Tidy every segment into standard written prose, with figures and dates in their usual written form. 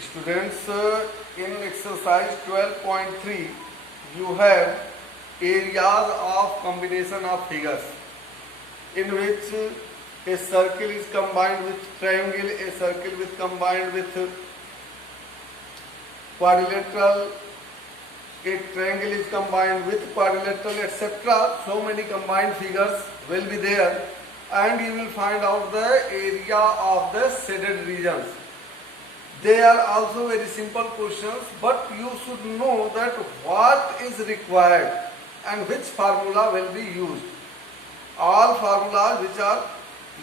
Students, in exercise 12.3 you have areas of combination of figures in which a circle is combined with triangle, a circle with combined with quadrilateral, a triangle is combined with quadrilateral, etc. So many combined figures will be there, and you will find out the area of the shaded regions. They are also very simple questions, but you should know that what is required and which formula will be used. All formulas which are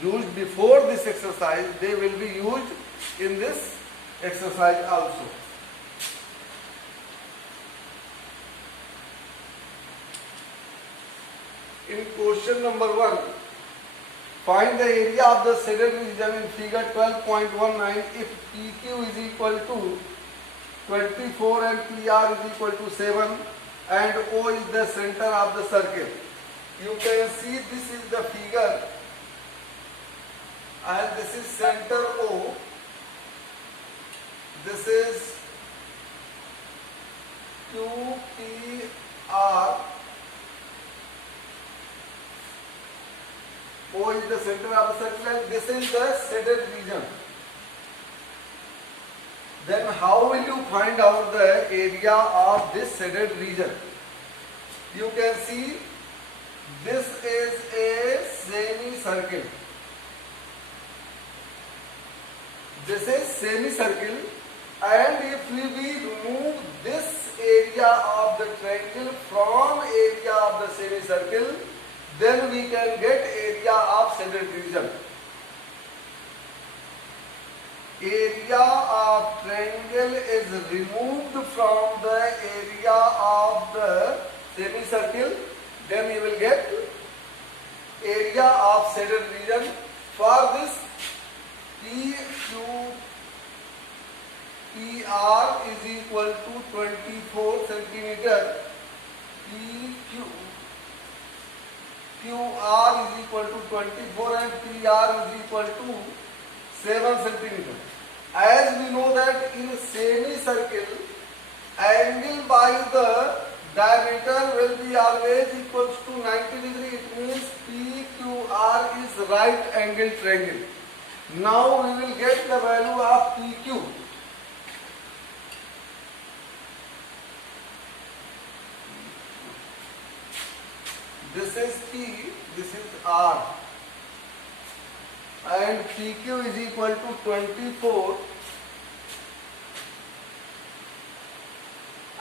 used before this exercise, they will be used in this exercise also. In question number 1, find the area of the shaded region in figure 12.19 if PQ is equal to 24 and PR is equal to 7 and O is the center of the circle. You can see this is the figure and this is center O. This is QPR. O is the center of the circle and this is the shaded region. Then how will you find out the area of this shaded region? You can see this is a semicircle. This is semicircle, and if we remove this area of the triangle from area of the semicircle, then we can get area of shaded region. Area of triangle is removed from the area of the semicircle, then you will get area of shaded region. For this, PR is equal to 24 centimeter. QR is equal to 24 and PR is equal to 7 centimeter. As we know that in semicircle, angle by the diameter will be always equals to 90 degree. It means PQR is right angle triangle. Now we will get the value of PQ. This is P, this is R, and PQ is equal to 24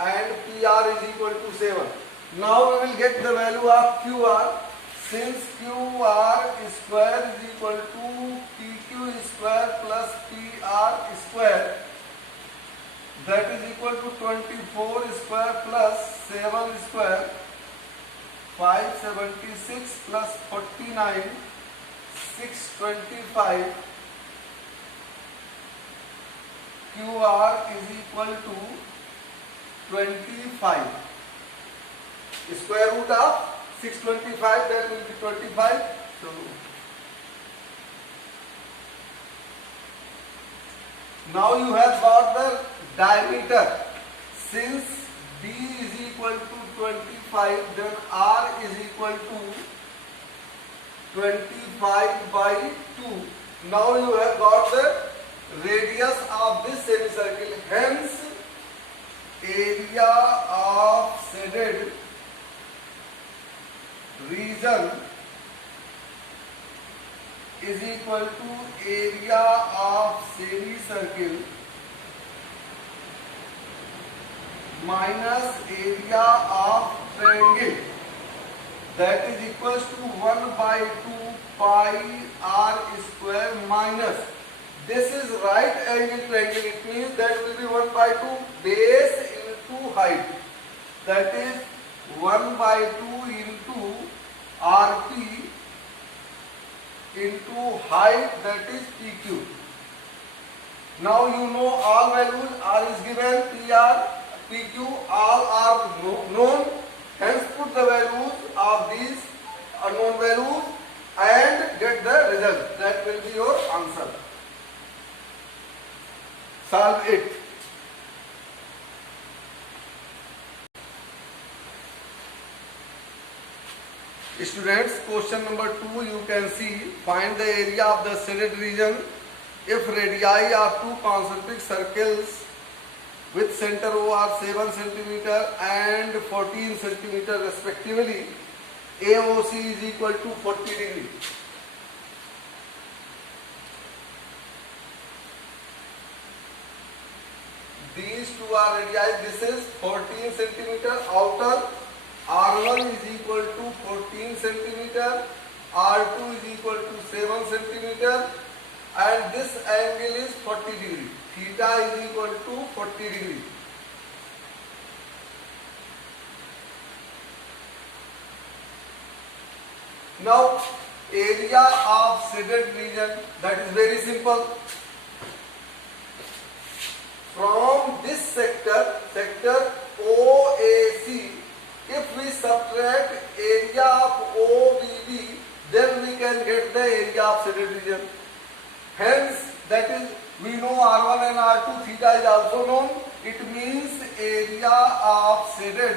and PR is equal to 7. Now we will get the value of QR. Since QR square is equal to PQ square plus PR square, that is equal to 24 square plus 7 square, 576 plus 49, 625. QR is equal to 25. Square root of 625, that will be 25. So now you have got the diameter. Since D is equal to 25, then R is equal to 25 by 2. Now you have got the radius of this semicircle. Hence, area of shaded region is equal to area of semicircle minus area of triangle, that is equals to 1 by 2 pi R square minus, this is right angle triangle, it means that will be 1 by 2 base into height, that is 1 by 2 into RP into height, that is PQ. Now you know all values, R is given, PR, PQ, all are known, hence put the values of these unknown values and get the result. That will be your answer. Solve it. Students, question number 2 you can see, find the area of the shaded region if radii are two concentric circles with center O are 7 centimeter and 14 centimeter respectively. AOC is equal to 40 degree. These two are radii. This is 14 centimeter outer. R1 is equal to 14 centimeter. R2 is equal to 7 centimeter. And this angle is 40 degree. Theta is equal to 40 degree. Now, area of shaded region, that is very simple. From this sector OAC, if we subtract area of OBB, then we can get the area of shaded region. Hence, that is, we know R1 and R2, theta is also known. It means area of shaded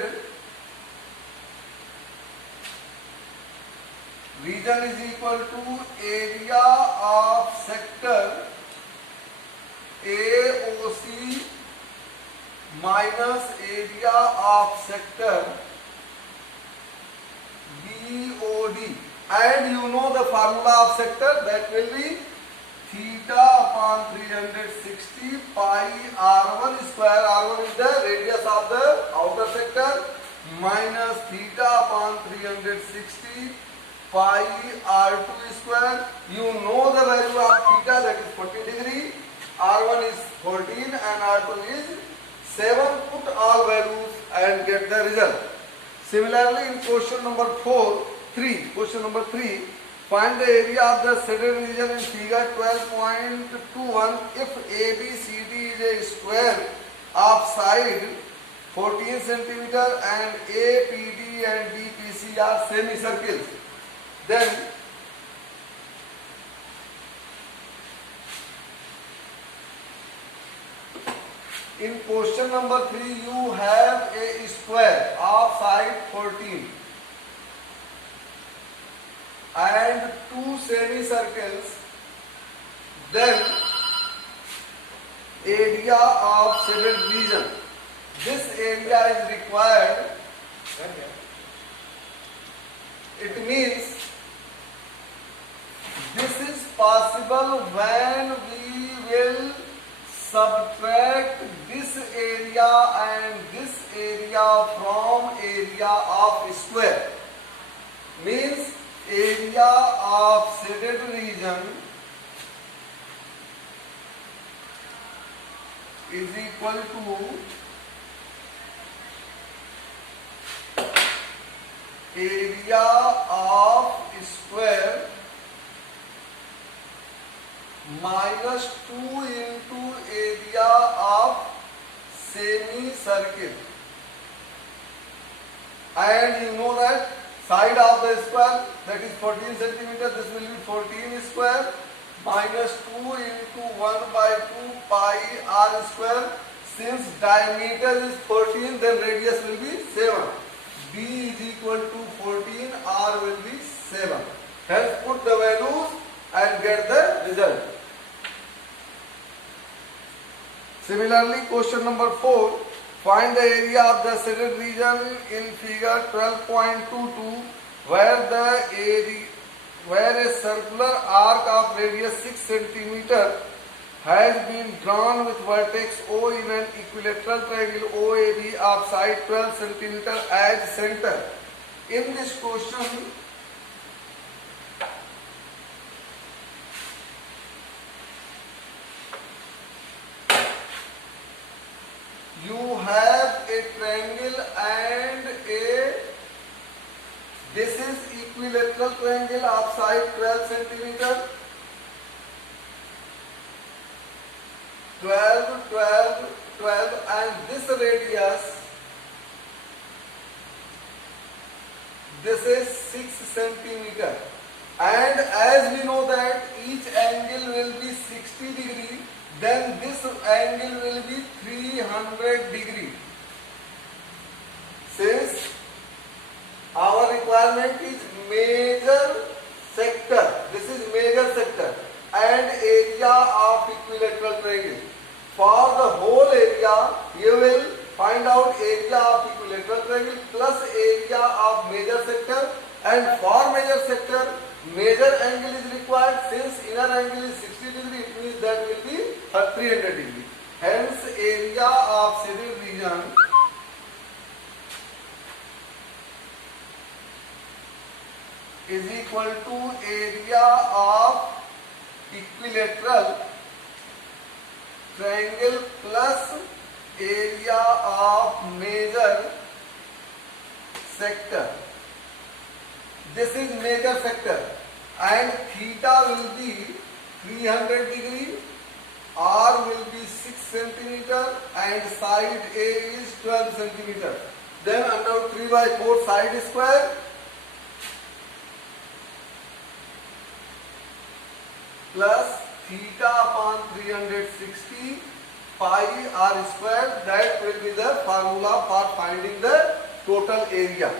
region is equal to area of sector AOC minus area of sector BOD. And you know the formula of sector, that will be theta upon 360 pi R1 square. R1 is the radius of the outer sector, minus theta upon 360 pi R2 square. You know the value of theta, that is 40 degree. R1 is 14 and R2 is 7. Put all values and get the result. Similarly, in question number 3, find the area of the shaded region in figure 12.21 if ABCD is a square of side 14 centimeter and APD and BPC are semicircles. Then in question number 3 you have a square of side 14 and two semicircles. Then area of shaded region. This area is required. It means this is possible when we will subtract this area and this area from area of square. Means area of shaded region is equal to area of square minus 2 into area of semicircle. And you know that side of the square, that is 14 centimeter, this will be 14 square minus 2 into 1 by 2 pi r square. Since diameter is 14, then radius will be 7. B is equal to 14, R will be 7. Hence put the values and get the result. Similarly, question number 4, find the area of the shaded region in figure 12.22 where a circular arc of radius 6 centimeter has been drawn with vertex O in an equilateral triangle OAB of side 12 centimeter as center. In this question, you have a triangle and this is equilateral triangle of side 12 centimeter, 12, 12, 12, and this radius, this is 6 centimeter. And as we know that each angle will be 60 degree, then this angle will be 300 degree. Since our requirement is major sector. This is major sector and area of equilateral triangle. For the whole area, you will find out area of equilateral triangle plus area of major sector, and for major sector, major angle is required. Since inner angle is 60 degree, it means that will be 300 degree. Hence, area of shaded region is equal to area of equilateral triangle plus area of major sector. This is major sector and theta will be 300 degree, R will be 6 centimeter and side A is 12 centimeter. Then under 3 by 4 side square plus theta upon 360 pi r square. That will be the formula for finding the total area.